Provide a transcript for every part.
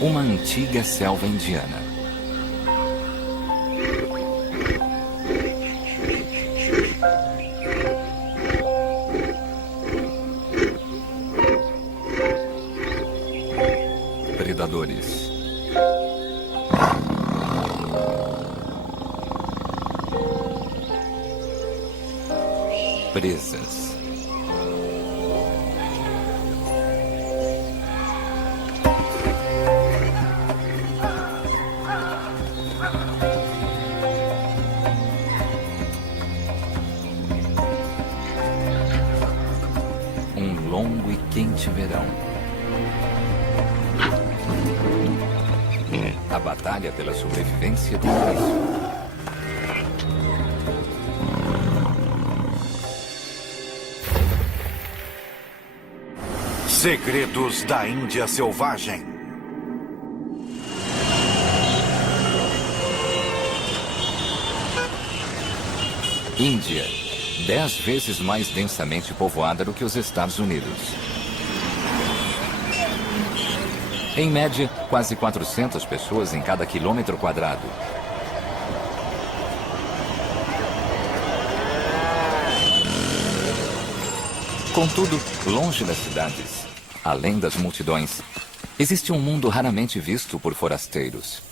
Uma antiga selva indiana. Predadores. Presas. Um longo e quente verão. A batalha pela sobrevivência tem início. Segredos da Índia Selvagem. Índia, 10 vezes mais densamente povoada do que os Estados Unidos. Em média, quase 400 pessoas em cada quilômetro quadrado. Contudo, longe das cidades, além das multidões, existe um mundo raramente visto por forasteiros.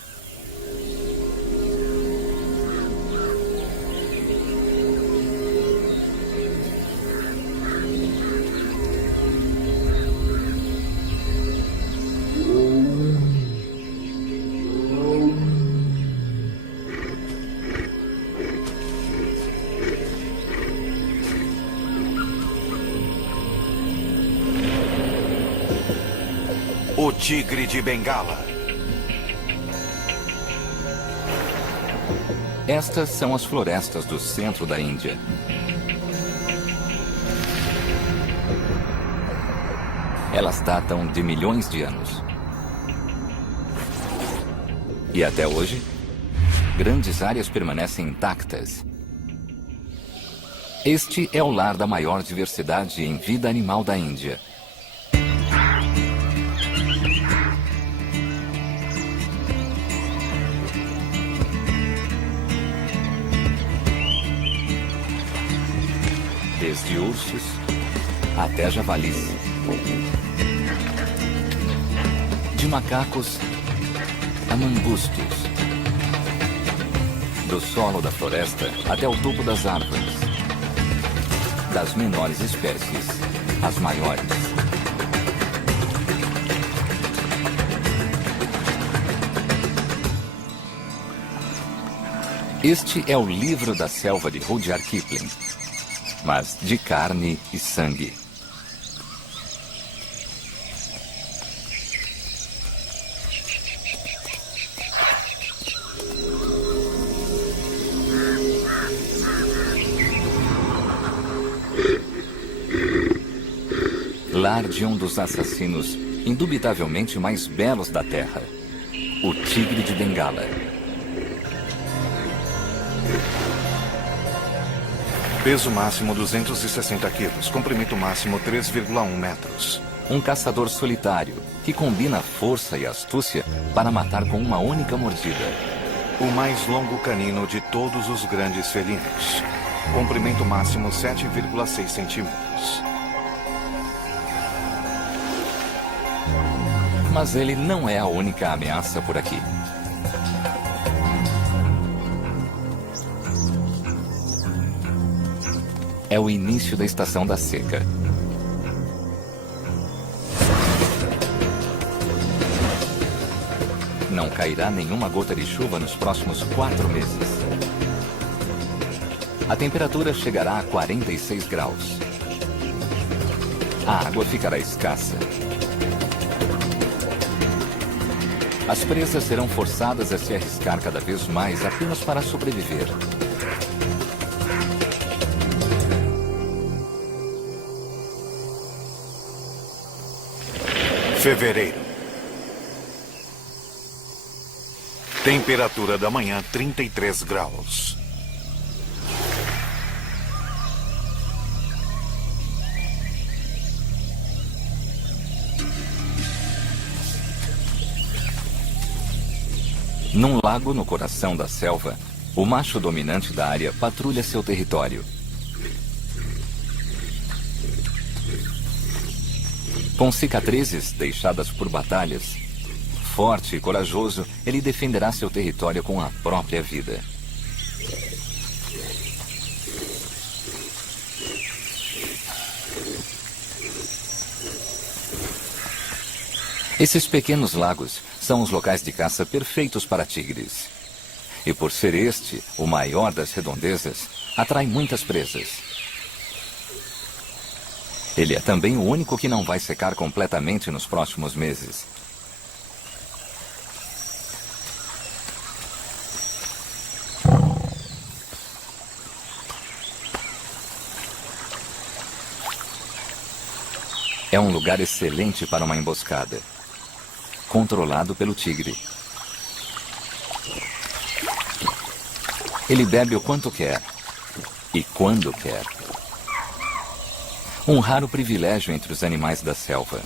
O tigre de Bengala. Estas são as florestas do centro da Índia. Elas datam de milhões de anos. E até hoje, grandes áreas permanecem intactas. Este é o lar da maior diversidade em vida animal da Índia. Desde ursos até javalis. De macacos a mangustos. Do solo da floresta até o topo das árvores. Das menores espécies às maiores. Este é o livro da selva de Rudyard Kipling, mas de carne e sangue. Lar de um dos assassinos indubitavelmente mais belos da Terra, o tigre de Bengala. Peso máximo 260 quilos, comprimento máximo 3,1 metros. Um caçador solitário que combina força e astúcia para matar com uma única mordida. O mais longo canino de todos os grandes felinos. Comprimento máximo 7,6 centímetros. Mas ele não é a única ameaça por aqui. É o início da estação da seca. Não cairá nenhuma gota de chuva nos próximos 4 meses. A temperatura chegará a 46 graus. A água ficará escassa. As presas serão forçadas a se arriscar cada vez mais apenas para sobreviver. Fevereiro. Temperatura da manhã 33 graus. Num lago no coração da selva, o macho dominante da área patrulha seu território. Com cicatrizes deixadas por batalhas, forte e corajoso, ele defenderá seu território com a própria vida. Esses pequenos lagos são os locais de caça perfeitos para tigres. E por ser este o maior das redondezas, atrai muitas presas. Ele é também o único que não vai secar completamente nos próximos meses. É um lugar excelente para uma emboscada, controlado pelo tigre. Ele bebe o quanto quer e quando quer. Um raro privilégio entre os animais da selva.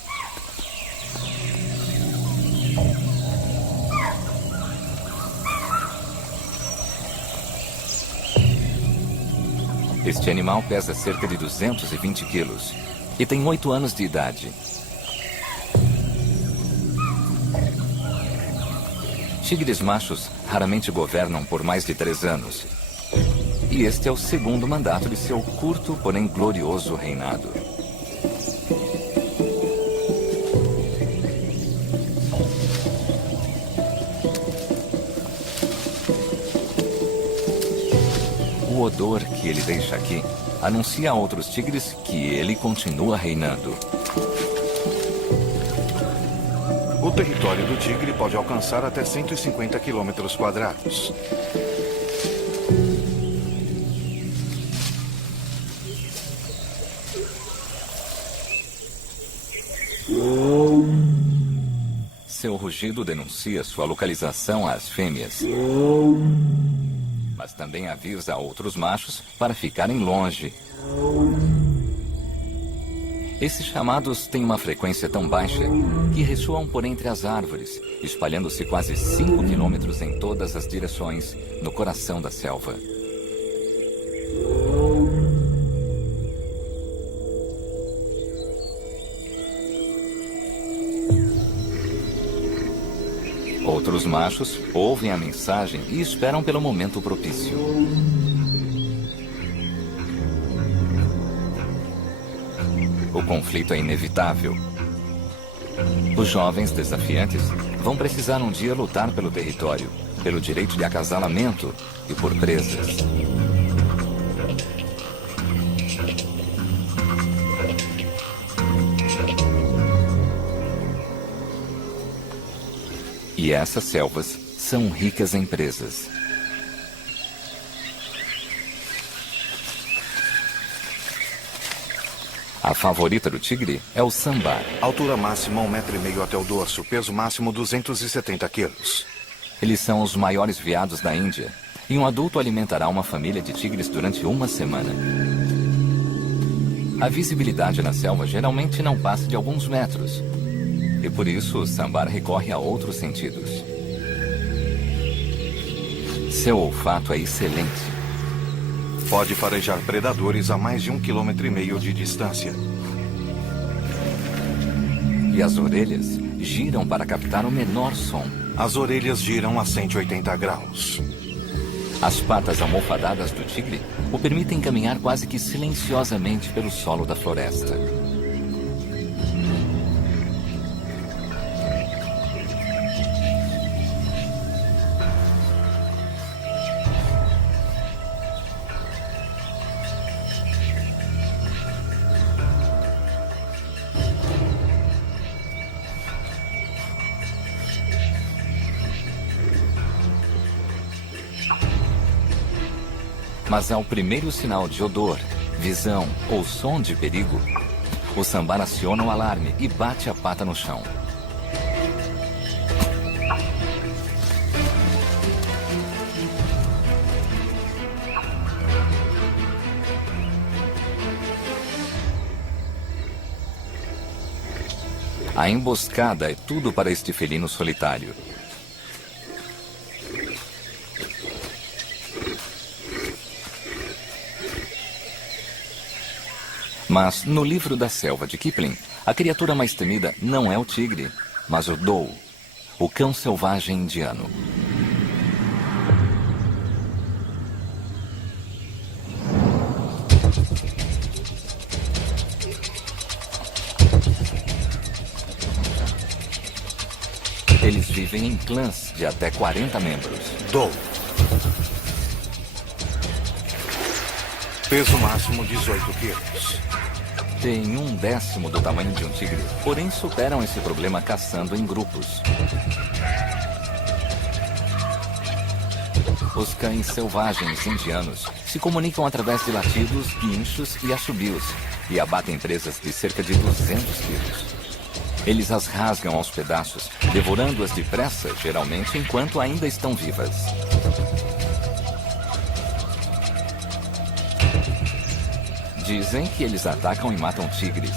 Este animal pesa cerca de 220 quilos e tem 8 anos de idade. Tigres machos raramente governam por mais de 3 anos. E este é o segundo mandato de seu curto, porém glorioso reinado. O odor que ele deixa aqui anuncia a outros tigres que ele continua reinando. O território do tigre pode alcançar até 150 quilômetros quadrados. Seu rugido denuncia sua localização às fêmeas, mas também avisa a outros machos para ficarem longe. Esses chamados têm uma frequência tão baixa que ressoam por entre as árvores, espalhando-se quase 5 quilômetros em todas as direções, no coração da selva. Outros machos ouvem a mensagem e esperam pelo momento propício. O conflito é inevitável. Os jovens desafiantes vão precisar um dia lutar pelo território, pelo direito de acasalamento e por presas. E essas selvas são ricas em presas. A favorita do tigre é o sambar. Altura máxima 1,5 m até o dorso, peso máximo 270 quilos. Eles são os maiores veados da Índia, e um adulto alimentará uma família de tigres durante uma semana. A visibilidade na selva geralmente não passa de alguns metros, e por isso o sambar recorre a outros sentidos. Seu olfato é excelente. Pode farejar predadores a mais de 1,5 km de distância. E as orelhas giram para captar o menor som. As orelhas giram a 180 graus. As patas almofadadas do tigre o permitem caminhar quase que silenciosamente pelo solo da floresta. Mas ao primeiro sinal de odor, visão ou som de perigo, o sambar aciona o alarme e bate a pata no chão. A emboscada é tudo para este felino solitário. Mas no livro da selva de Kipling, a criatura mais temida não é o tigre, mas o Dhow, o cão selvagem indiano. Eles vivem em clãs de até 40 membros. Dhow. Peso máximo 18 quilos. Tem 1/10 do tamanho de um tigre, porém superam esse problema caçando em grupos. Os cães selvagens indianos se comunicam através de latidos, guinchos e assobios e abatem presas de cerca de 200 quilos. Eles as rasgam aos pedaços, devorando-as depressa, geralmente enquanto ainda estão vivas. Dizem que eles atacam e matam tigres.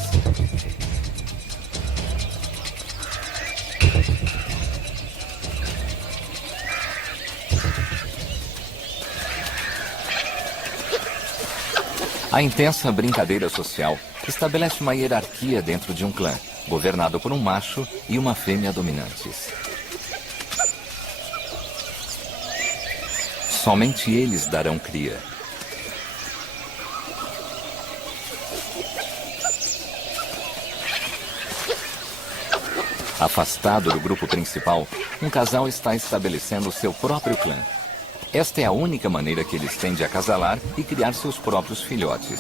A intensa brincadeira social estabelece uma hierarquia dentro de um clã, governado por um macho e uma fêmea dominantes. Somente eles darão cria. Afastado do grupo principal, um casal está estabelecendo seu próprio clã. Esta é a única maneira que eles têm de acasalar e criar seus próprios filhotes.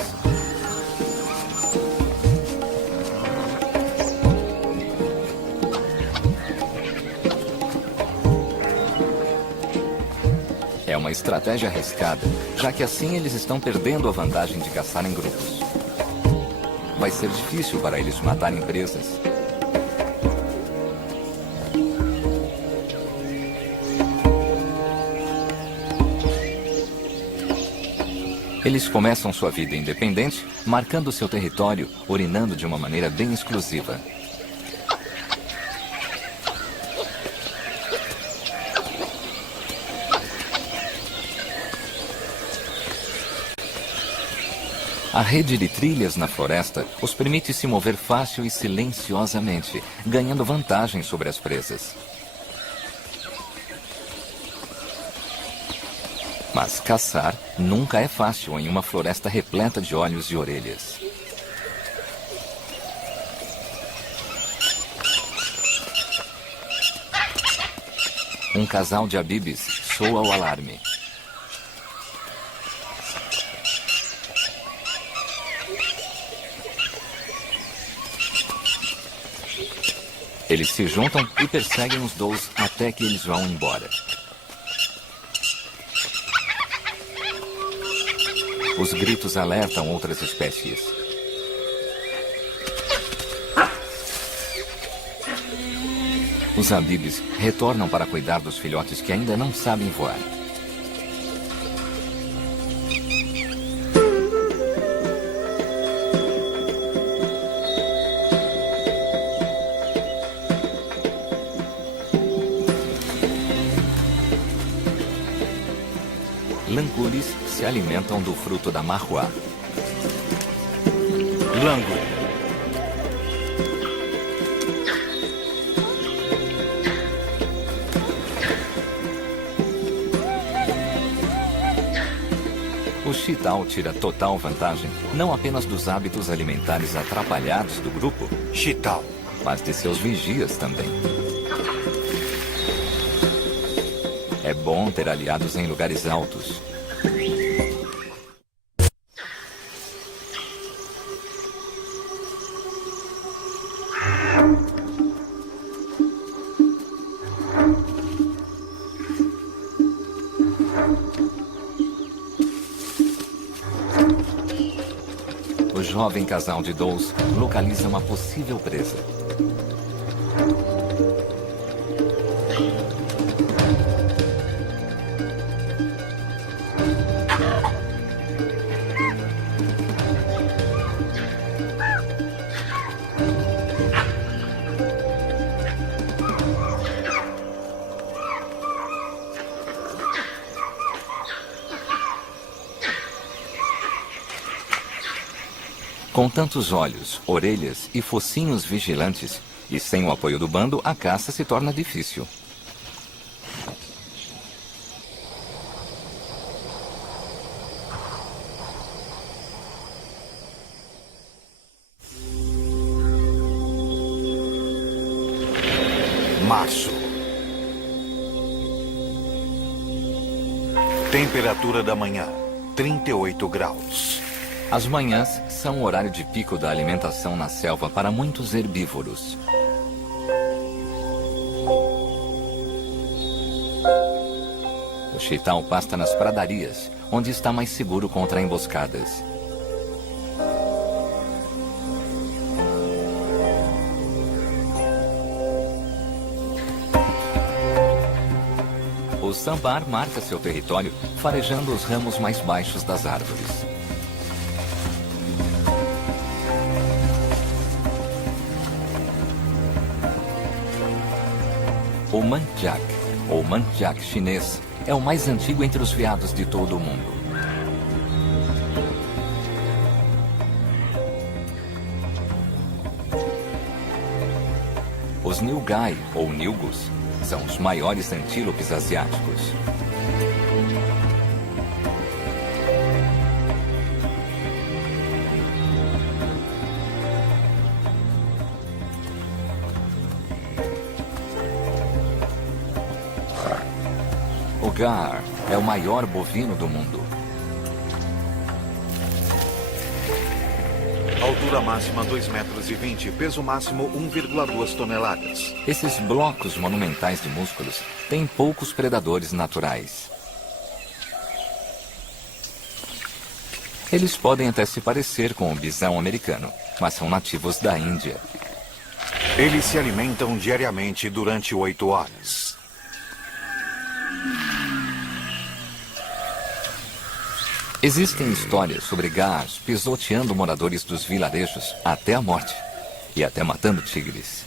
É uma estratégia arriscada, já que assim eles estão perdendo a vantagem de caçar em grupos. Vai ser difícil para eles matarem presas. Eles começam sua vida independente, marcando seu território, urinando de uma maneira bem exclusiva. A rede de trilhas na floresta os permite se mover fácil e silenciosamente, ganhando vantagem sobre as presas. Mas caçar nunca é fácil em uma floresta repleta de olhos e orelhas. Um casal de abibes soa o alarme. Eles se juntam e perseguem os Dhows até que eles vão embora. Os gritos alertam outras espécies. Os abibes retornam para cuidar dos filhotes que ainda não sabem voar. Langures se alimentam do fruto da marruá. Langur. O Chital tira total vantagem não apenas dos hábitos alimentares atrapalhados do grupo, Chital. mas de seus vigias também. É bom ter aliados em lugares altos. O jovem casal de Dhows localiza uma possível presa. Com tantos olhos, orelhas e focinhos vigilantes, e sem o apoio do bando, a caça se torna difícil. Março. Temperatura da manhã, 38 graus. As manhãs são o horário de pico da alimentação na selva para muitos herbívoros. O chital pasta nas pradarias, onde está mais seguro contra emboscadas. O sambar marca seu território, farejando os ramos mais baixos das árvores. O manjak, ou manjak chinês, é o mais antigo entre os veados de todo o mundo. Os nilgai, ou nilgus, são os maiores antílopes asiáticos. O gar é o maior bovino do mundo. Altura máxima 2,20 metros, peso máximo 1,2 toneladas. Esses blocos monumentais de músculos têm poucos predadores naturais. Eles podem até se parecer com o bisão americano, mas são nativos da Índia. Eles se alimentam diariamente durante 8 horas. Existem histórias sobre gars pisoteando moradores dos vilarejos até a morte e até matando tigres.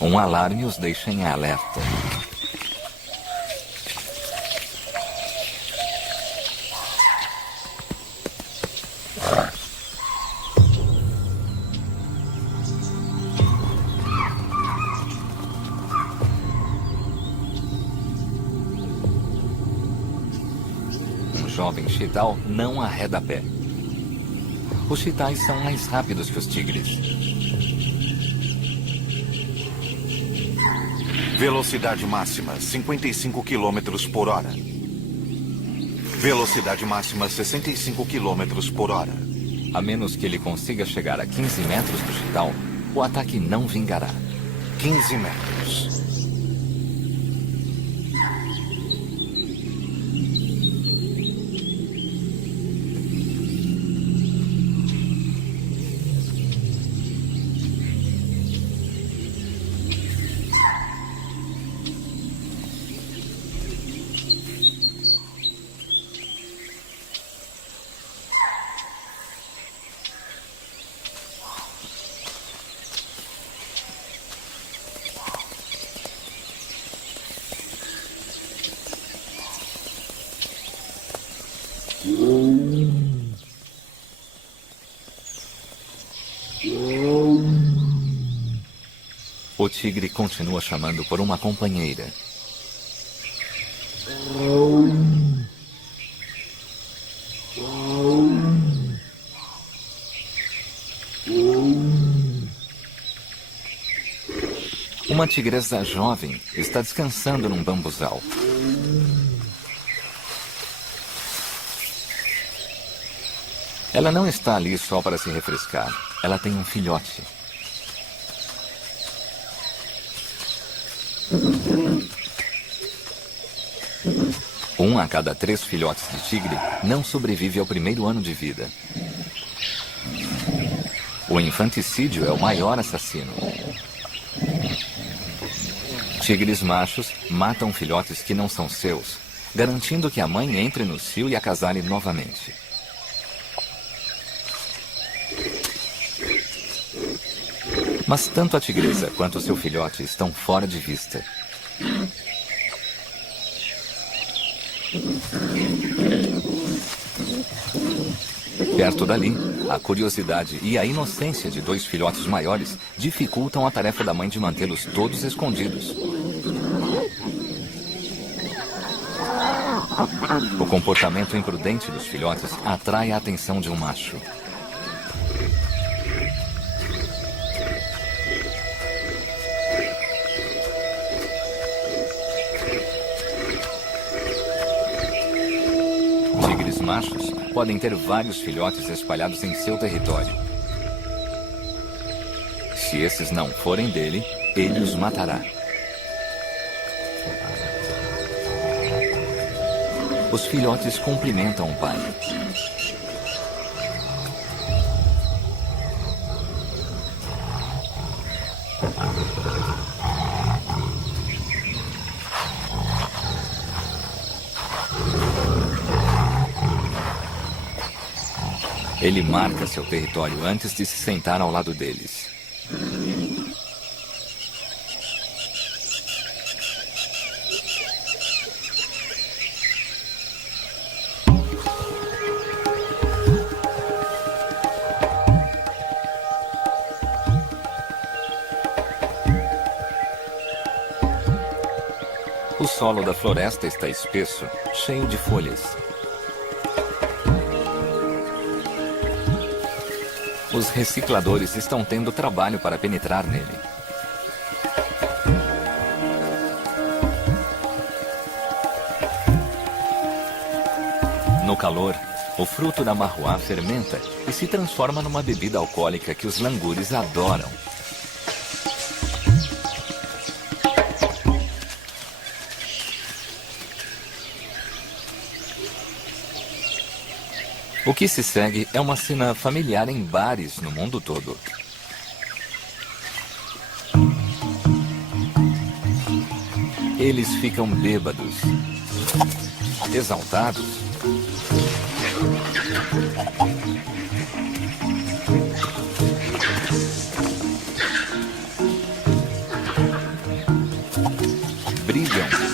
Um alarme os deixa em alerta. Jovem chital não arreda pé. Os chitais são mais rápidos que os tigres. Velocidade máxima, 55 km por hora. Velocidade máxima, 65 km por hora. A menos que ele consiga chegar a 15 metros do chital, o ataque não vingará. 15 metros. O tigre continua chamando por uma companheira. Uma tigresa jovem está descansando num bambuzal. Ela não está ali só para se refrescar. Ela tem um filhote. Um a cada 3 filhotes de tigre não sobrevive ao primeiro ano de vida. O infanticídio é o maior assassino. Tigres machos matam filhotes que não são seus, garantindo que a mãe entre no cio e acasale novamente. Mas tanto a tigresa quanto seu filhote estão fora de vista. Perto dali, a curiosidade e a inocência de dois filhotes maiores dificultam a tarefa da mãe de mantê-los todos escondidos. O comportamento imprudente dos filhotes atrai a atenção de um macho. Tigres machos podem ter vários filhotes espalhados em seu território. Se esses não forem dele, ele os matará. Os filhotes cumprimentam o pai. Ele marca seu território antes de se sentar ao lado deles. O solo da floresta está espesso, cheio de folhas. Os recicladores estão tendo trabalho para penetrar nele. No calor, o fruto da marruá fermenta e se transforma numa bebida alcoólica que os langures adoram. O que se segue é uma cena familiar em bares no mundo todo. Eles ficam bêbados, exaltados, brigam,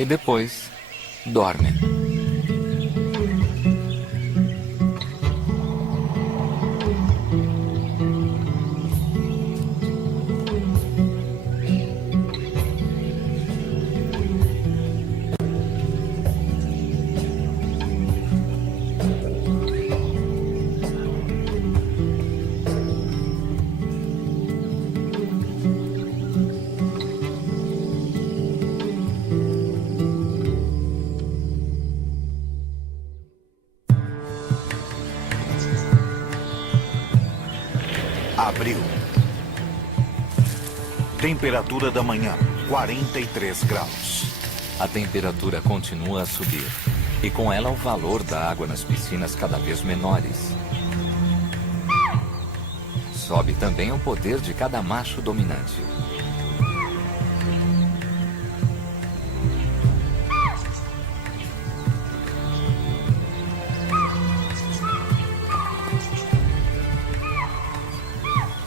e depois dormem. Abril. Temperatura da manhã, 43 graus. A temperatura continua a subir, e com ela o valor da água nas piscinas cada vez menores. Sobe também o poder de cada macho dominante.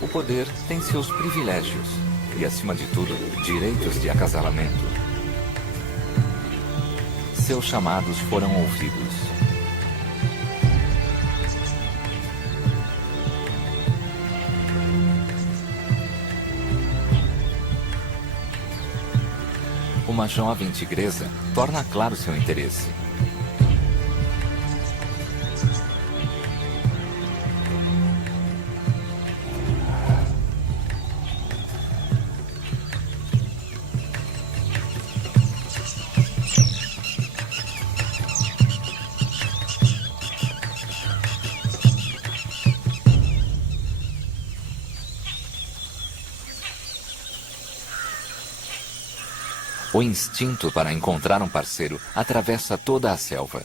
O poder tem seus privilégios e, acima de tudo, direitos de acasalamento. Seus chamados foram ouvidos. Uma jovem tigresa torna claro seu interesse. O instinto para encontrar um parceiro atravessa toda a selva.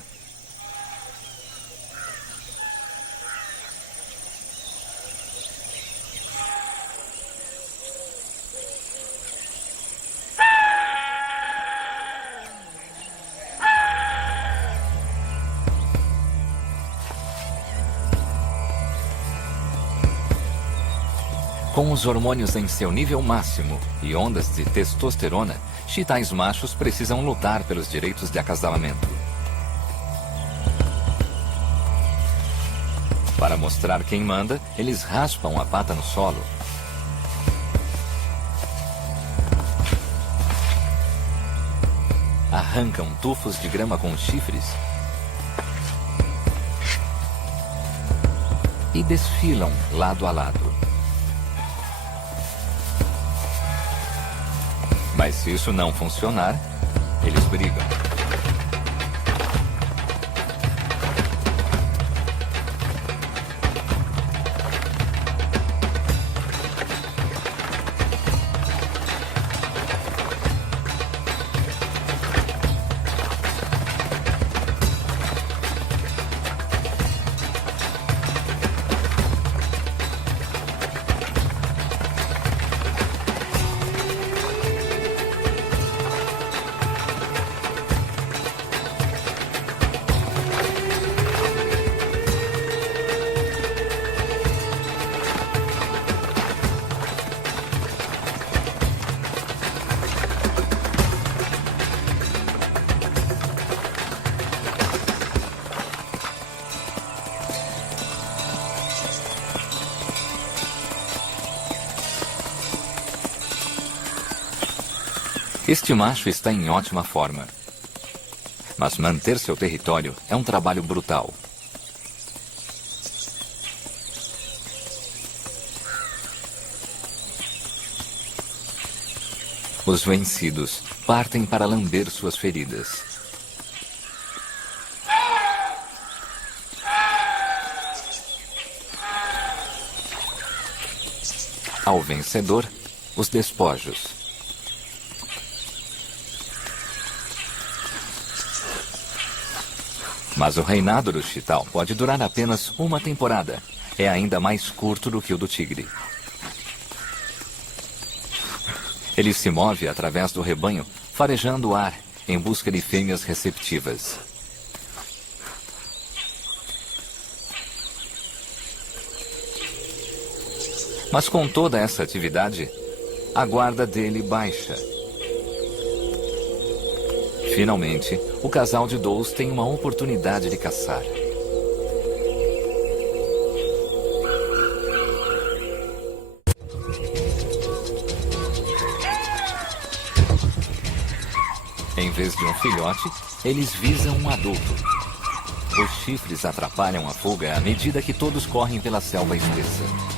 Com os hormônios em seu nível máximo e ondas de testosterona, chitais machos precisam lutar pelos direitos de acasalamento. Para mostrar quem manda, eles raspam a pata no solo. Arrancam tufos de grama com chifres e desfilam lado a lado. Mas se isso não funcionar, eles brigam. Este macho está em ótima forma. Mas manter seu território é um trabalho brutal. Os vencidos partem para lamber suas feridas. Ao vencedor, os despojos. Mas o reinado do chital pode durar apenas uma temporada. É ainda mais curto do que o do tigre. Ele se move através do rebanho, farejando o ar em busca de fêmeas receptivas. Mas com toda essa atividade, a guarda dele baixa. Finalmente, o casal de Does tem uma oportunidade de caçar. Em vez de um filhote, eles visam um adulto. Os chifres atrapalham a fuga à medida que todos correm pela selva espessa.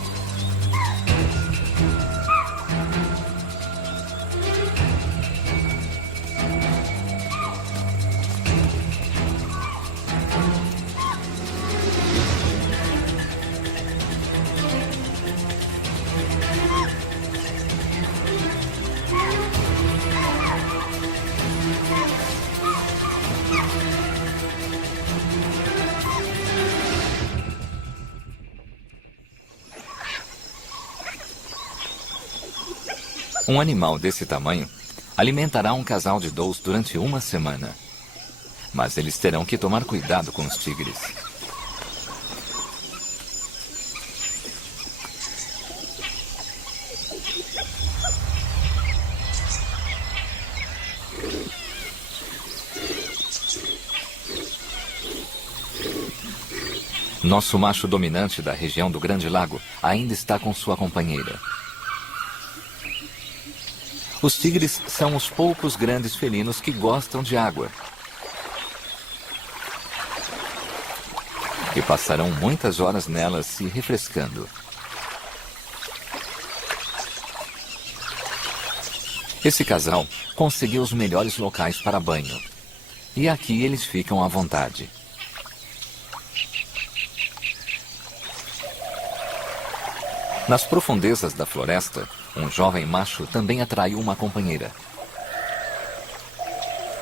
Um animal desse tamanho alimentará um casal de Does durante uma semana. Mas eles terão que tomar cuidado com os tigres. Nosso macho dominante da região do Grande Lago ainda está com sua companheira. Os tigres são os poucos grandes felinos que gostam de água. E passarão muitas horas nelas se refrescando. Esse casal conseguiu os melhores locais para banho. E aqui eles ficam à vontade. Nas profundezas da floresta, um jovem macho também atraiu uma companheira.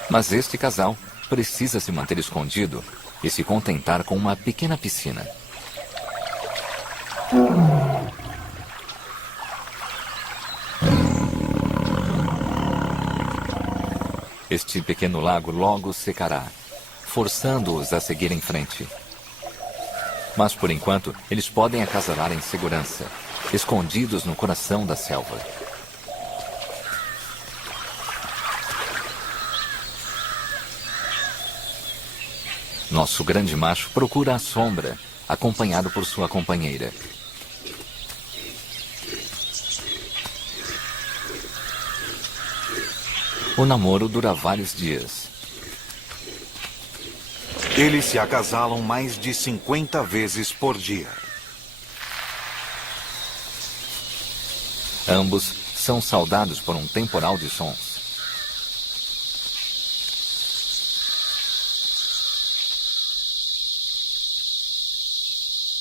Mas este casal precisa se manter escondido e se contentar com uma pequena piscina. Este pequeno lago logo secará, forçando-os a seguir em frente. Mas, por enquanto, eles podem acasalar em segurança, escondidos no coração da selva. Nosso grande macho procura a sombra, acompanhado por sua companheira. O namoro dura vários dias. Eles se acasalam mais de 50 vezes por dia. Ambos são saudados por um temporal de sons.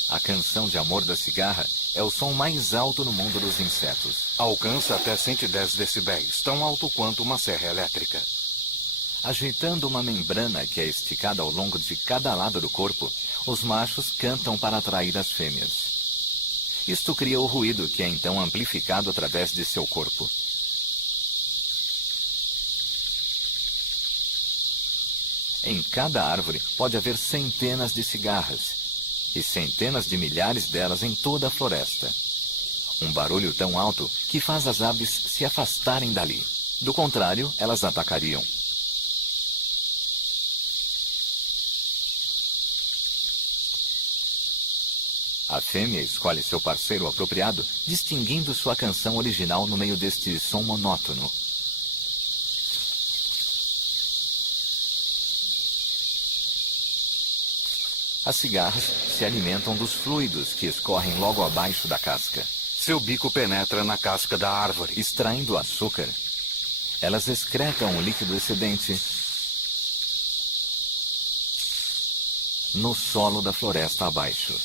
A canção de amor da cigarra é o som mais alto no mundo dos insetos. Alcança até 110 decibéis, tão alto quanto uma serra elétrica. Agitando uma membrana que é esticada ao longo de cada lado do corpo, os machos cantam para atrair as fêmeas. Isto cria o ruído que é então amplificado através de seu corpo. Em cada árvore pode haver centenas de cigarras e centenas de milhares delas em toda a floresta. Um barulho tão alto que faz as aves se afastarem dali. Do contrário, elas atacariam. A fêmea escolhe seu parceiro apropriado, distinguindo sua canção original no meio deste som monótono. As cigarras se alimentam dos fluidos que escorrem logo abaixo da casca. Seu bico penetra na casca da árvore. Extraindo açúcar, elas excretam o líquido excedente no solo da floresta abaixo.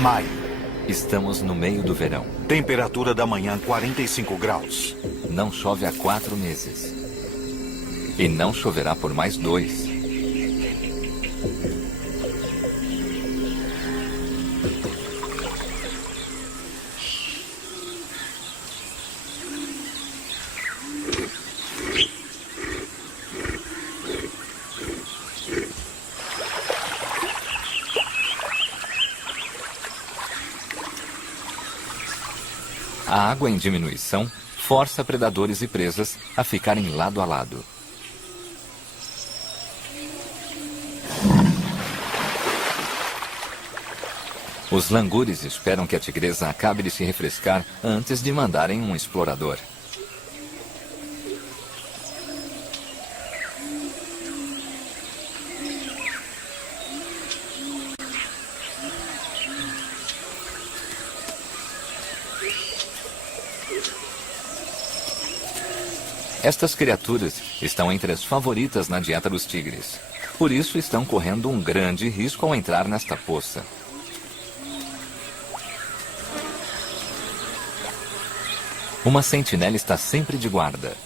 Maio. Estamos no meio do verão. Temperatura da manhã 45 graus. Não chove há 4 meses. E não choverá por mais 2. A água em diminuição força predadores e presas a ficarem lado a lado. Os langures esperam que a tigresa acabe de se refrescar antes de mandarem um explorador. Estas criaturas estão entre as favoritas na dieta dos tigres. Por isso estão correndo um grande risco ao entrar nesta poça. Uma sentinela está sempre de guarda.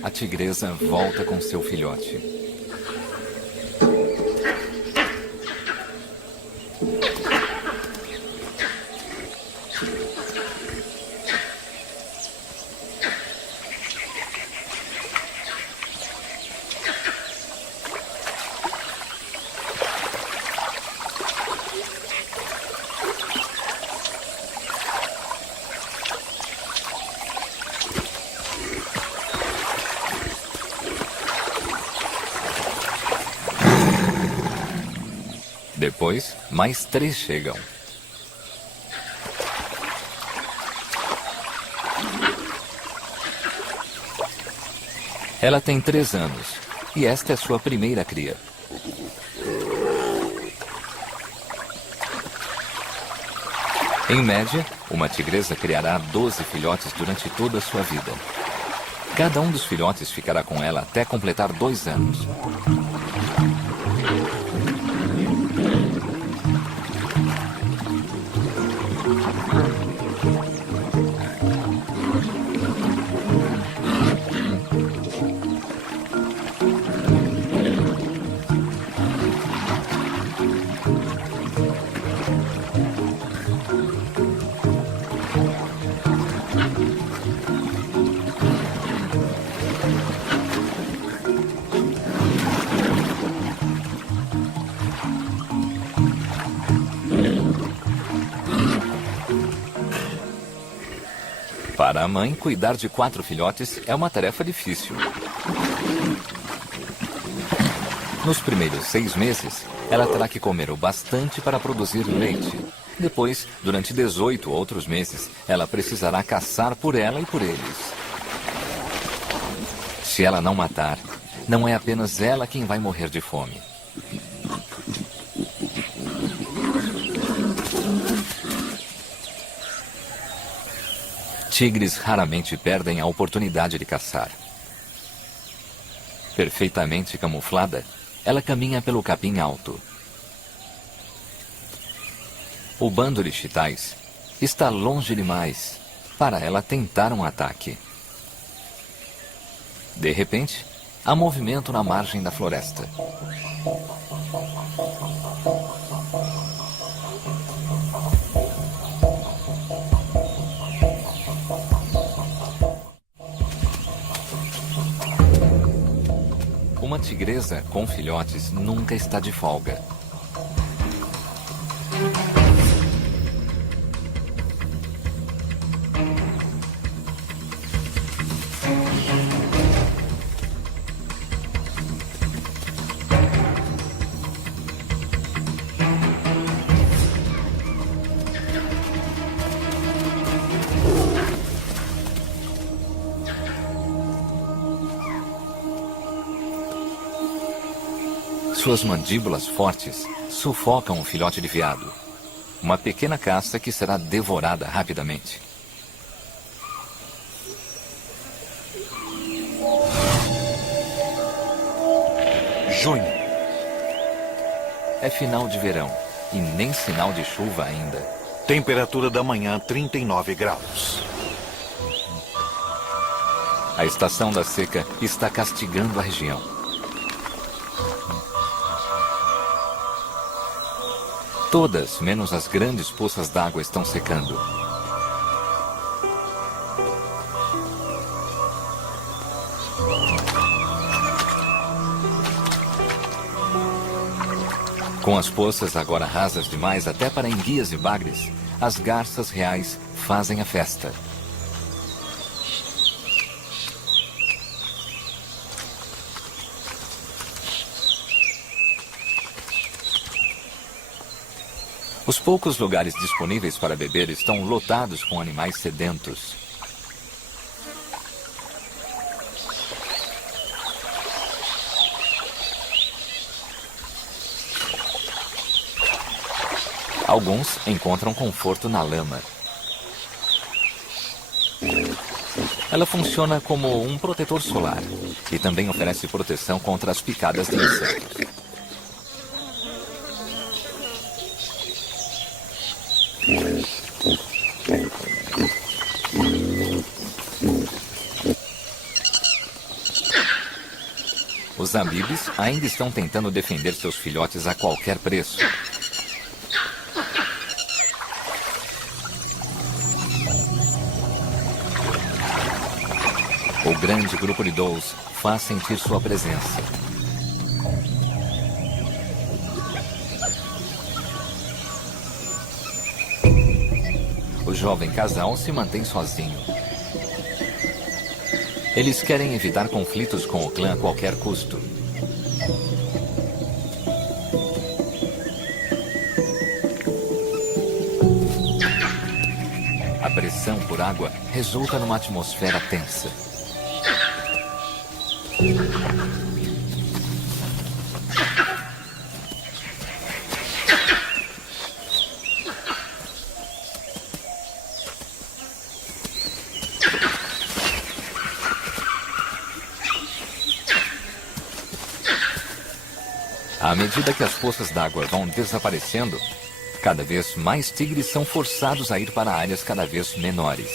A tigresa volta com seu filhote. Depois, mais 3 chegam. Ela tem 3 anos e esta é sua primeira cria. Em média, uma tigresa criará 12 filhotes durante toda a sua vida. Cada um dos filhotes ficará com ela até completar 2 anos. Para a mãe, cuidar de 4 filhotes é uma tarefa difícil. Nos primeiros 6 meses, ela terá que comer o bastante para produzir leite. Depois, durante 18 outros meses, ela precisará caçar por ela e por eles. Se ela não matar, não é apenas ela quem vai morrer de fome. Tigres raramente perdem a oportunidade de caçar. Perfeitamente camuflada, ela caminha pelo capim alto. O bando de chitais está longe demais para ela tentar um ataque. De repente, há movimento na margem da floresta. Uma tigresa com filhotes nunca está de folga. Suas mandíbulas fortes sufocam um filhote de veado. Uma pequena caça que será devorada rapidamente. Junho. É final de verão e nem sinal de chuva ainda. Temperatura da manhã 39 graus. A estação da seca está castigando a região. Todas, menos as grandes poças d'água, estão secando. Com as poças agora rasas demais até para enguias e bagres, as garças reais fazem a festa. Os poucos lugares disponíveis para beber estão lotados com animais sedentos. Alguns encontram conforto na lama. Ela funciona como um protetor solar e também oferece proteção contra as picadas de insetos. Os ambibes ainda estão tentando defender seus filhotes a qualquer preço. O grande grupo de does faz sentir sua presença. O jovem casal se mantém sozinho. Eles querem evitar conflitos com o clã a qualquer custo. A pressão por água resulta numa atmosfera tensa. À medida que as poças d'água vão desaparecendo, cada vez mais tigres são forçados a ir para áreas cada vez menores.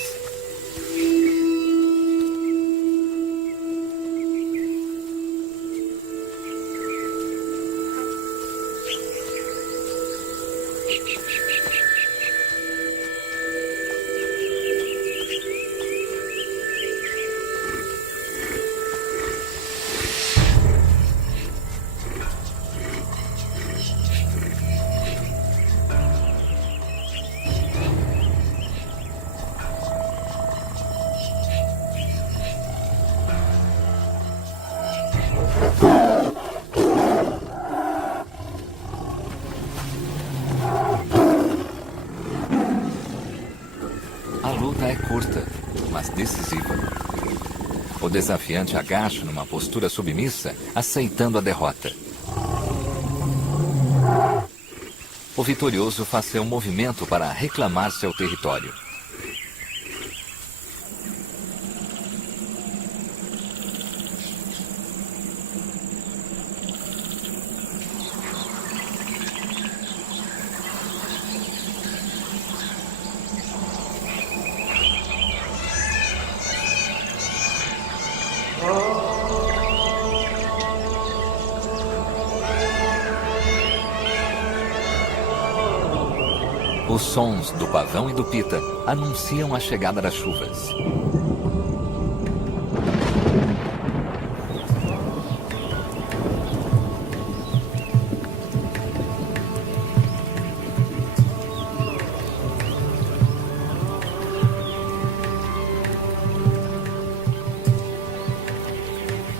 curta, mas decisiva. O desafiante agacha numa postura submissa, aceitando a derrota. O vitorioso faz seu movimento para reclamar seu território. Os sons do pavão e do pita anunciam a chegada das chuvas.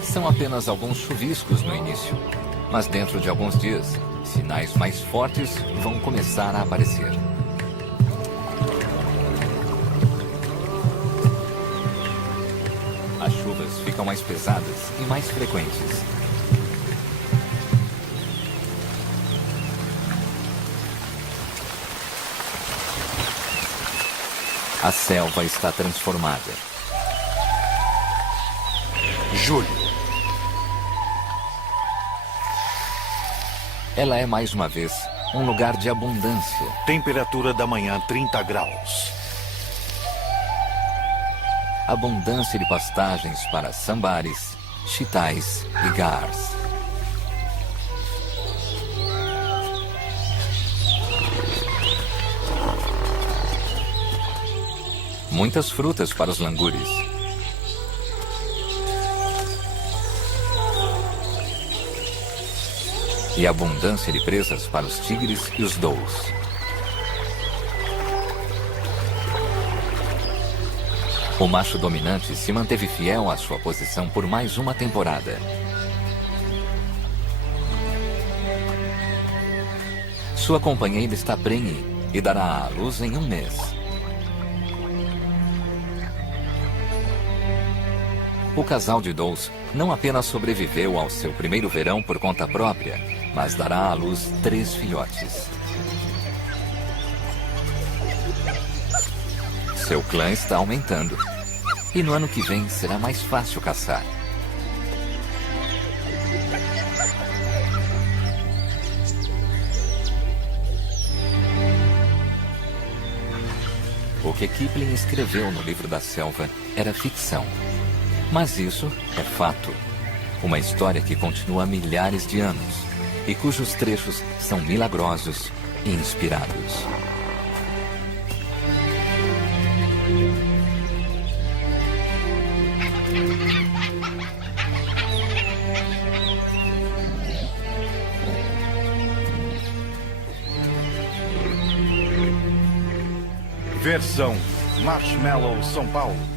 São apenas alguns chuviscos no início, mas dentro de alguns dias, sinais mais fortes vão começar a aparecer. As chuvas ficam mais pesadas e mais frequentes. A selva está transformada. Julho. Ela é, mais uma vez, um lugar de abundância. Temperatura da manhã 30 graus. Abundância de pastagens para sambares, chitais e gars. Muitas frutas para os langures. E abundância de presas para os tigres e os dous. O macho dominante se manteve fiel à sua posição por mais uma temporada. Sua companheira está prenhe e dará à luz em um mês. O casal de dous não apenas sobreviveu ao seu primeiro verão por conta própria, mas dará à luz 3 filhotes. Seu clã está aumentando. E no ano que vem será mais fácil caçar. O que Kipling escreveu no livro da selva era ficção. Mas isso é fato. Uma história que continua há milhares de anos e cujos trechos são milagrosos e inspirados. Versão Marshmallow São Paulo.